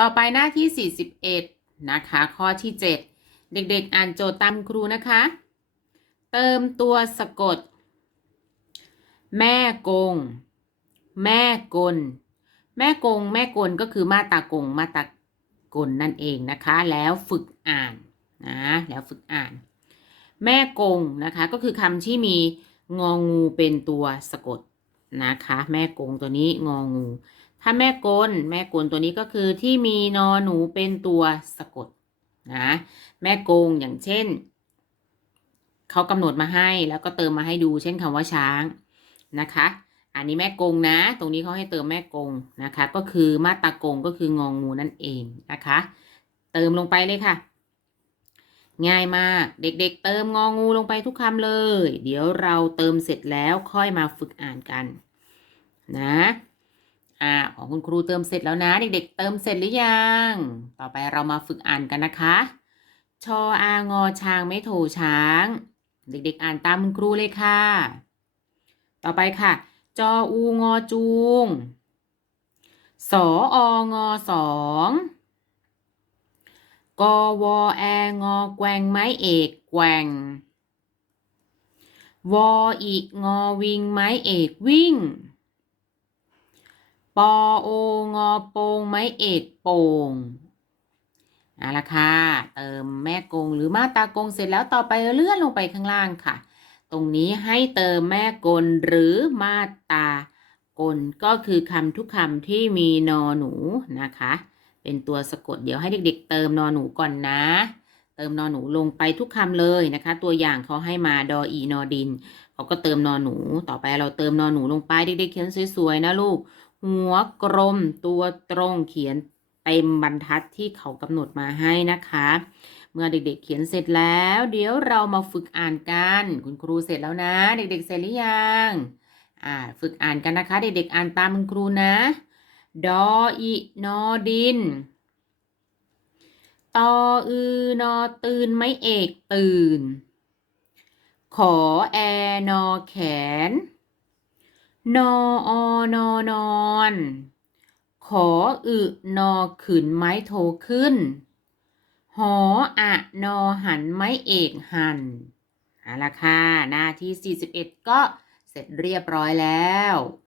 ต่อไปหน้าที่ 41 นะคะ ข้อที่ 7 เด็กๆ อ่านโจทย์ตามครูนะคะ เติมตัวสะกด แม่กง แม่กล แม่กง แม่กลก็คือมาตากง มาตากลนั่นเองนะคะ แล้วฝึกอ่านนะ แล้วฝึกอ่าน แม่กงนะคะ ก็คือคำที่มีงองูเป็นตัวสะกดนะคะ แม่กงตัวนี้งองูถ้าแม่กลแม่กลตัวนี้ก็คือที่มีนอหนูเป็นตัวสะกดนะแม่กงอย่างเช่นเขากำหนดมาให้แล้วก็เติมมาให้ดูเช่นคำว่าช้างนะคะ อันนี้แม่กงนะ ตรงนี้เขาให้เติมแม่กงนะคะ ก็คือมาตากงก็คืององงูนั่นเองนะคะ เติมลงไปเลยค่ะ ง่ายมากเด็กๆเติมงองูลงไปทุกคำเลย เดี๋ยวเราเติมเสร็จแล้วค่อยมาฝึกอ่านกัน นะ อ่าของคุณครูเติมเสร็จแล้วนะ เด็กๆ เติมเสร็จหรือยัง ต่อไปเรามาฝึกอ่านกันนะคะ ชออางอช้างไม่โถช้าง เด็กๆ อ่านตามคุณครูเลยค่ะ ต่อไปค่ะ จออูงอจูง สอองอสองกอวแองอแกวงไม้เอกแกวงวออีงอวิงไม้เอกวิ่ง ปอโองอโปงไม้เอกโป่งเอาละค่ะ เติมแม่กงหรือมาตากงเสร็จแล้วต่อไปเลื่อนลงไปข้างล่างค่ะ ตรงนี้ให้เติมแม่กลหรือมาตากลก็คือคำทุกคำที่มีนอหนูนะคะ เป็นตัวสะกดเดี๋ยวให้เด็ก ๆ เติมนอหนูก่อนนะ เติมนอหนูลงไปทุกคำเลยนะคะ ตัวอย่างเขาให้มาดออีนอดินเขาก็เติมนอหนู ต่อไปเราเติมนอหนูลงไปเด็กๆเขียนสวยๆนะลูก หัวกลมตัวตรงเขียนเต็มบรรทัดที่เขากำหนดมาให้นะคะ เมื่อเด็กๆเขียนเสร็จแล้ว เดี๋ยวเรามาฝึกอ่านกัน คุณครูเสร็จแล้วนะ เด็กๆเสร็จหรือยังอ่าฝึกอ่านกันนะคะ เด็กๆอ่านตามคุณครูนะ ดออีนอดินตออือนอตื่นไม่เอกตื่น ขอแอนอแขน นออนอนอนขออึนอขืนไม้โทขึ้น หออะนอหันไม้เอกหันเอาละค่ะ หน้าที่ 41 ก็เสร็จเรียบร้อยแล้ว